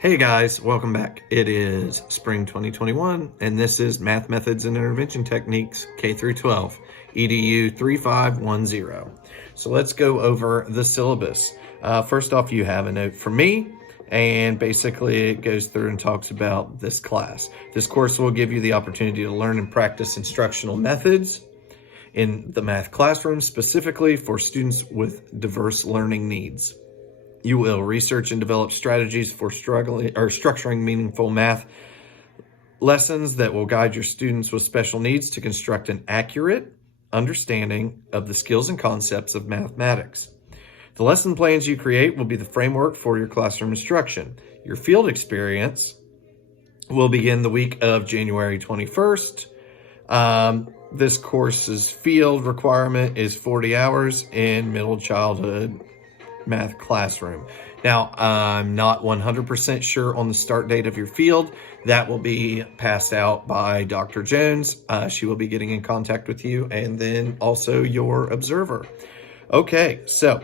Hey guys, welcome back. It is spring 2021, and this is Math Methods and Intervention Techniques K through 12, EDU 3510. So let's go over the syllabus. First off, you have a note from me, and basically it goes through and talks about this class. This course will give you the opportunity to learn and practice instructional methods in the math classroom, specifically for students with diverse learning needs. You will research and develop strategies for structuring meaningful math lessons that will guide your students with special needs to construct an accurate understanding of the skills and concepts of mathematics. The lesson plans you create will be the framework for your classroom instruction. Your field experience will begin the week of January 21st. This course's field requirement is 40 hours in middle childhood math classroom. Now, I'm not 100% sure on the start date of your field. That will be passed out by Dr. Jones. She will be getting in contact with you, and then also your observer. Okay, so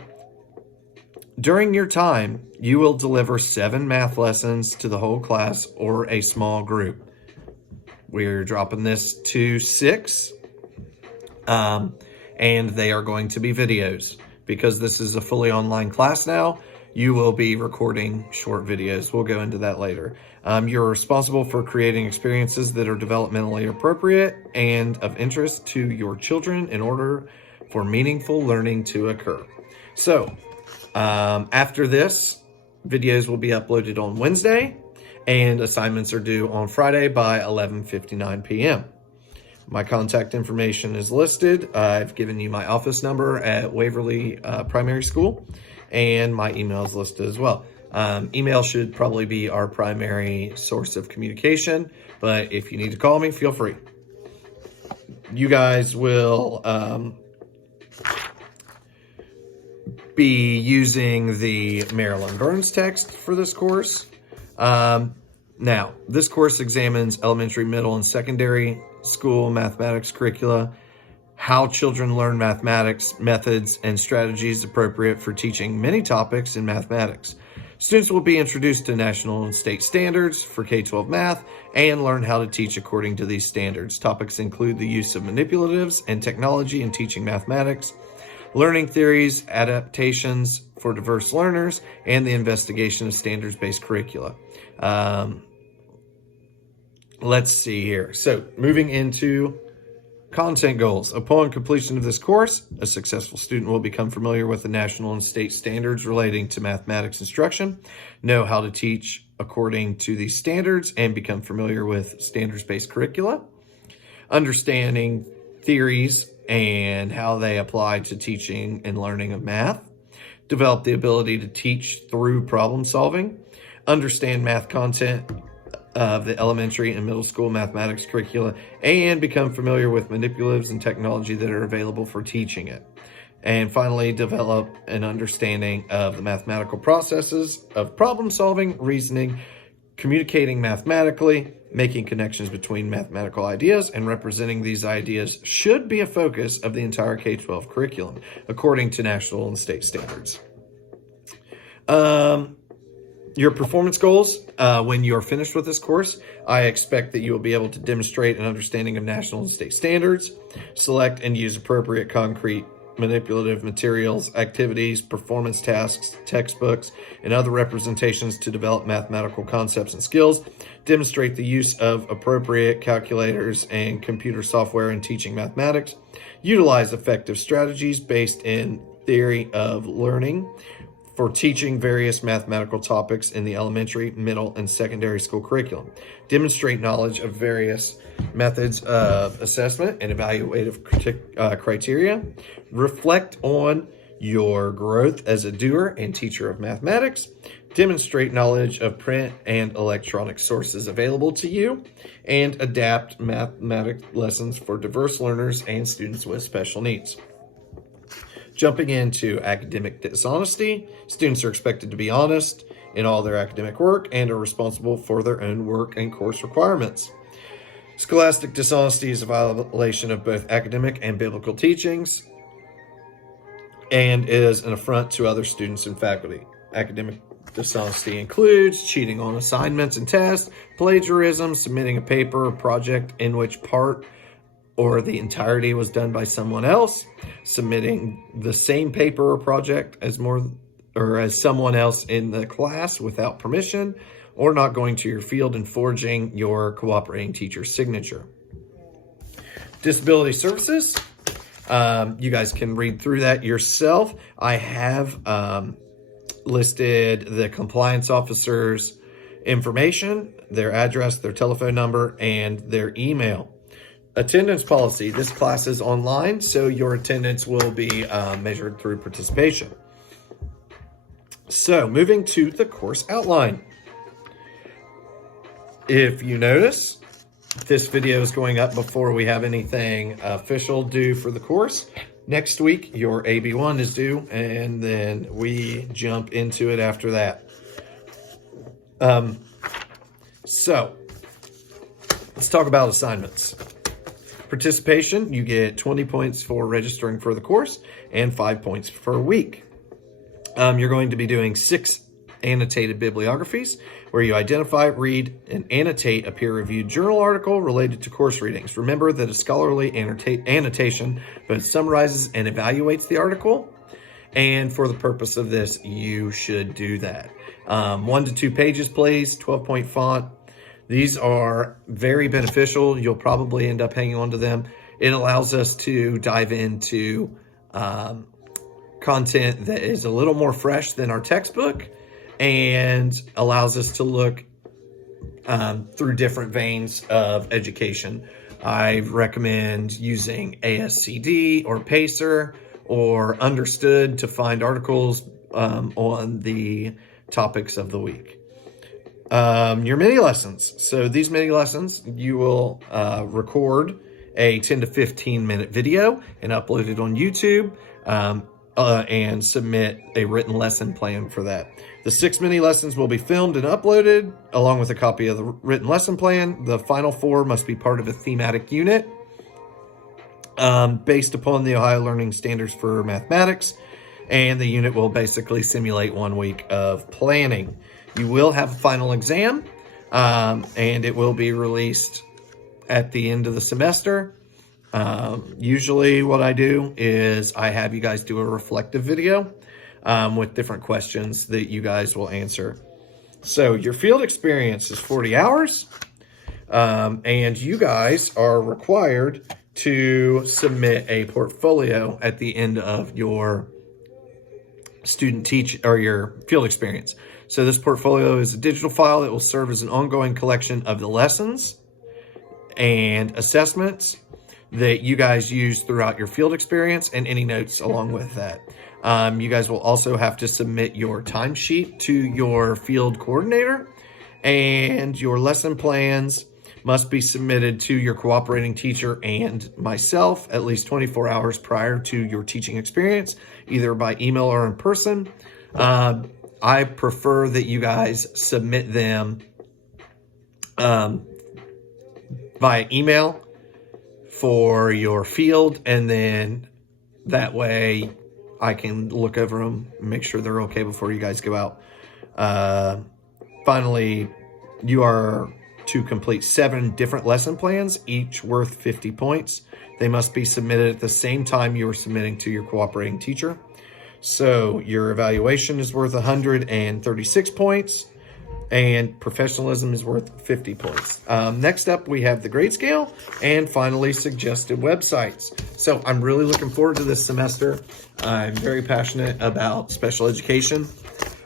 during your time, you will deliver 7 math lessons to the whole class or a small group. We're dropping this to 6, and they are going to be videos. Because this is a fully online class now, you will be recording short videos. We'll go into that later. You're responsible for creating experiences that are developmentally appropriate and of interest to your children in order for meaningful learning to occur. So, after this, videos will be uploaded on Wednesday, and assignments are due on Friday by 11:59 p.m. My contact information is listed. I've given you my office number at Waverly Primary School, and my email is listed as well. Email should probably be our primary source of communication, but if you need to call me, feel free. You guys will be using the Marilyn Burns text for this course. Now, this course examines elementary, middle, and secondary school mathematics curricula, how children learn mathematics, methods, and strategies appropriate for teaching many topics in mathematics. Students will be introduced to national and state standards for K-12 math and learn how to teach according to these standards. Topics include the use of manipulatives and technology in teaching mathematics, learning theories, adaptations for diverse learners, and the investigation of standards-based curricula. Let's see here. So moving into content goals. Upon completion of this course, a successful student will become familiar with the national and state standards relating to mathematics instruction, know how to teach according to these standards, and become familiar with standards-based curricula, understanding theories and how they apply to teaching and learning of math, develop the ability to teach through problem solving, understand math content of the elementary and middle school mathematics curricula, and become familiar with manipulatives and technology that are available for teaching it. And finally, develop an understanding of the mathematical processes of problem solving, reasoning, communicating mathematically, making connections between mathematical ideas, and representing these ideas should be a focus of the entire K-12 curriculum, according to national and state standards. Your performance goals, when you're finished with this course, I expect that you will be able to demonstrate an understanding of national and state standards, select and use appropriate concrete manipulative materials, activities, performance tasks, textbooks, and other representations to develop mathematical concepts and skills, demonstrate the use of appropriate calculators and computer software in teaching mathematics, utilize effective strategies based in theory of learning for teaching various mathematical topics in the elementary, middle, and secondary school curriculum. Demonstrate knowledge of various methods of assessment and evaluative criteria. Reflect on your growth as a doer and teacher of mathematics. Demonstrate knowledge of print and electronic sources available to you. And adapt mathematics lessons for diverse learners and students with special needs. Jumping into academic dishonesty, students are expected to be honest in all their academic work and are responsible for their own work and course requirements. Scholastic dishonesty is a violation of both academic and biblical teachings and is an affront to other students and faculty. Academic Dishonesty includes cheating on assignments and tests, plagiarism, submitting a paper or project in which part or the entirety was done by someone else, submitting the same paper or project as someone else in the class without permission, or not going to your field and forging your cooperating teacher's signature. Disability services. You guys can read through that yourself. I have listed the compliance officer's information, their address, their telephone number, and their email. Attendance policy. This class is online, so your attendance will be measured through participation. So, moving to the course outline. If you notice, this video is going up before we have anything official due for the course. Next week, your AB1 is due, and then we jump into it after that. So, let's talk about assignments. Participation, you get 20 points for registering for the course and 5 points per week. You're going to be doing 6 annotated bibliographies where you identify, read, and annotate a peer-reviewed journal article related to course readings. Remember that a scholarly annotation both summarizes and evaluates the article, and for the purpose of this, you should do that. 1 to 2 pages, please, 12-point font. These are very beneficial. You'll probably end up hanging on to them. It allows us to dive into content that is a little more fresh than our textbook and allows us to look through different veins of education. I recommend using ASCD or PACER or Understood to find articles on the topics of the week. Your mini lessons. So these mini lessons, you will record a 10 to 15 minute video and upload it on YouTube and submit a written lesson plan for that. The 6 mini lessons will be filmed and uploaded along with a copy of the written lesson plan. The final 4 must be part of a thematic unit based upon the Ohio Learning Standards for Mathematics, and the unit will basically simulate 1 week of planning. You will have a final exam, and it will be released at the end of the semester. Usually what I do is I have you guys do a reflective video with different questions that you guys will answer. So your field experience is 40 hours, and you guys are required to submit a portfolio at the end of your your field experience. So this portfolio is a digital file that will serve as an ongoing collection of the lessons and assessments that you guys use throughout your field experience and any notes along with that. You guys will also have to submit your timesheet to your field coordinator, and your lesson plans must be submitted to your cooperating teacher and myself at least 24 hours prior to your teaching experience, either by email or in person. I prefer that you guys submit them via email for your field, and then that way I can look over them and make sure they're okay before you guys go out. Finally, you are to complete 7 different lesson plans, each worth 50 points. They must be submitted at the same time you are submitting to your cooperating teacher. So your evaluation is worth 136 points, and professionalism is worth 50 points. Next up, we have the grade scale, and finally, suggested websites. So I'm really looking forward to this semester. I'm very passionate about special education.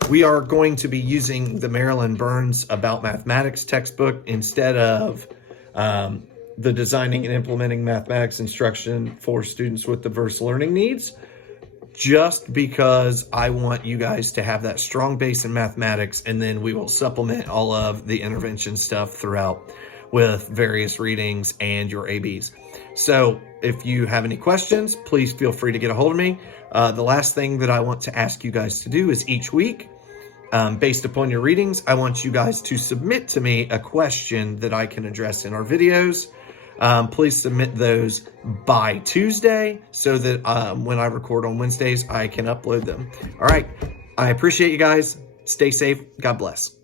We are going to be using the Marilyn Burns About Mathematics textbook instead of the Designing and Implementing Mathematics Instruction for Students with Diverse Learning Needs, just because I want you guys to have that strong base in mathematics, and then we will supplement all of the intervention stuff throughout with various readings and your ABs. So if you have any questions, please feel free to get a hold of me. The last thing that I want to ask you guys to do is each week, based upon your readings, I want you guys to submit to me a question that I can address in our videos. Please submit those by Tuesday so that when I record on Wednesdays, I can upload them. All right. I appreciate you guys. Stay safe. God bless.